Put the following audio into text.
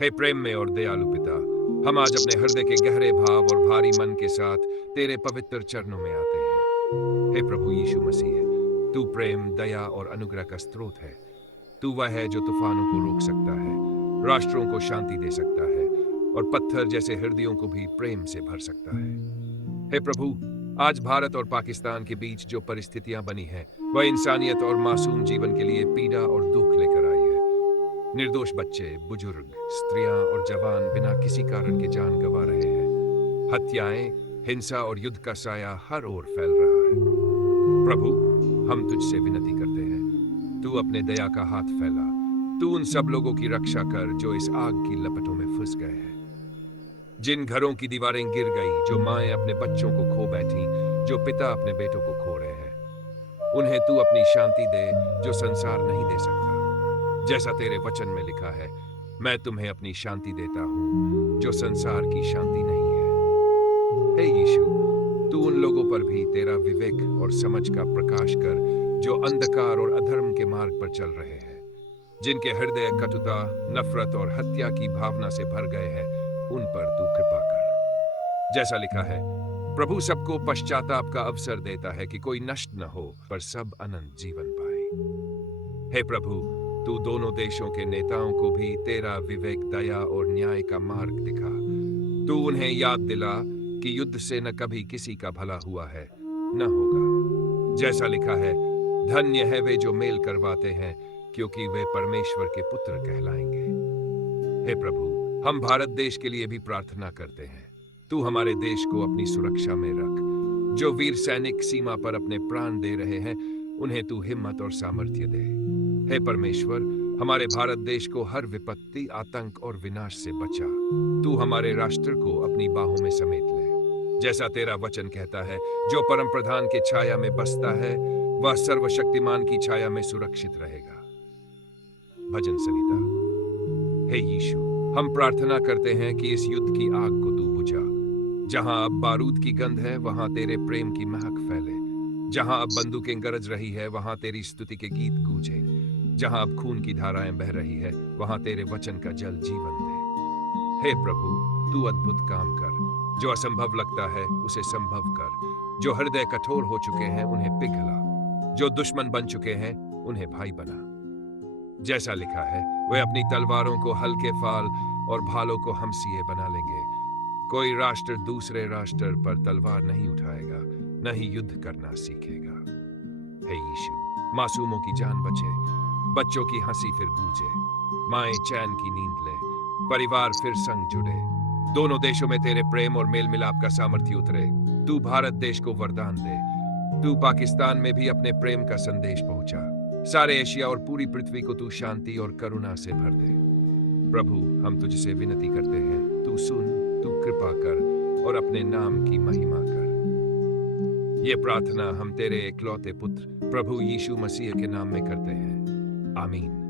हे प्रेम में और दयालु पिता, हम आज अपने हृदय के गहरे भाव और भारी मन के साथ तेरे पवित्र चरणों में आते हैं। हे प्रभु यीशु मसीह, तू प्रेम, दया और अनुग्रह का स्रोत है। तू वह है जो तूफानों को रोक सकता है, राष्ट्रों को शांति दे सकता है और पत्थर जैसे हृदयों को भी प्रेम से भर सकता है। हे प्रभु, आज भारत और पाकिस्तान के बीच जो परिस्थितियां बनी हैं, वह इंसानियत और मासूम जीवन के लिए पीड़ा और दुख लेकर आई है। निर्दोष बच्चे, बुजुर्ग, स्त्रियां और जवान बिना किसी कारण के जान गंवा रहे हैं। हत्याएं, हिंसा और युद्ध का साया हर ओर फैल रहा है। प्रभु, हम तुझसे विनती करते हैं, तू अपने दया का हाथ फैला। तू उन सब लोगों की रक्षा कर जो इस आग की लपटों में फंस गए हैं। जिन घरों की दीवारें गिर गई, जो माएं अपने बच्चों को खो बैठी, जो पिता अपने बेटों को खो रहे हैं, उन्हें तू अपनी शांति दे जो संसार नहीं दे सकता। जैसा तेरे वचन में लिखा है, मैं तुम्हें अपनी शांति देता हूं जो संसार की शांति नहीं है। हे यीशु, तू उन लोगों पर भी तेरा विवेक और समझ का प्रकाश कर जो अंधकार और अधर्म के मार्ग पर चल रहे हैं, जिनके हृदय कटुता, नफरत और हत्या की भावना से भर गए हैं, उन पर तू कृपा कर। जैसा लिखा है, प्रभु सबको पश्चाताप का अवसर देता है कि कोई नष्ट न हो पर सब अनंत जीवन पाए। हे प्रभु, तू दोनों देशों के नेताओं को भी तेरा विवेक, दया और न्याय का मार्ग दिखा। तू उन्हें याद दिला कि युद्ध से न कभी किसी का भला हुआ है, न होगा। जैसा लिखा है, धन्य है वे जो मेल करवाते हैं, क्योंकि वे परमेश्वर के पुत्र कहलाएंगे। हे प्रभु, हम भारत देश के लिए भी प्रार्थना करते हैं। तू हमारे देश को अपनी सुरक्षा में रख। जो वीर सैनिक सीमा पर अपने प्राण दे रहे हैं, उन्हें तू हिम्मत और सामर्थ्य दे। हे परमेश्वर, हमारे भारत देश को हर विपत्ति, आतंक और विनाश से बचा। तू हमारे राष्ट्र को अपनी बाहों में समेट ले। जैसा तेरा वचन कहता है, जो परम प्रधान के छाया में बसता है, वह सर्वशक्तिमान की छाया में सुरक्षित रहेगा। भजन संहिता। हे यीशु, हम प्रार्थना करते हैं कि इस युद्ध की आग को तू बुझा। जहां अब बारूद की गंध है, वहां तेरे प्रेम की महक फैले। जहां अब बंदूकें गरज रही है, वहां तेरी स्तुति के गीत गूंजे। जहां अब खून की धाराएं बह रही है, वहां तेरे वचन का जल जीवन दे। हे प्रभु, तू अद्भुत काम कर। जो असंभव लगता है, उसे संभव कर। जो हृदय कठोर हो चुके हैं, उन्हें पिघला। जो दुश्मन बन चुके हैं, उन्हें भाई बना। जैसा लिखा है, वे अपनी तलवारों को हल्के फाल और भालों को हमसिए बना लेंगे। कोई राष्ट्र दूसरे राष्ट्र पर तलवार नहीं उठाएगा, न ही युद्ध करना सीखेगा। हे यीशु, मासूमों की जान बचे, बच्चों की हंसी फिर गूंजे, माएं चैन की नींद ले, परिवार फिर संग जुड़े। दोनों देशों में तेरे प्रेम और मेल मिलाप का सामर्थ्य उतरे। तू भारत देश को वरदान दे। तू पाकिस्तान में भी अपने प्रेम का संदेश पहुंचा। सारे एशिया और पूरी पृथ्वी को तू शांति और करुणा से भर दे। प्रभु, हम तुझसे विनती करते हैं, तू सुन, तू कृपा कर और अपने नाम की महिमा कर। ये प्रार्थना हम तेरे इकलौते पुत्र प्रभु यीशु मसीह के नाम में करते हैं। आमीन।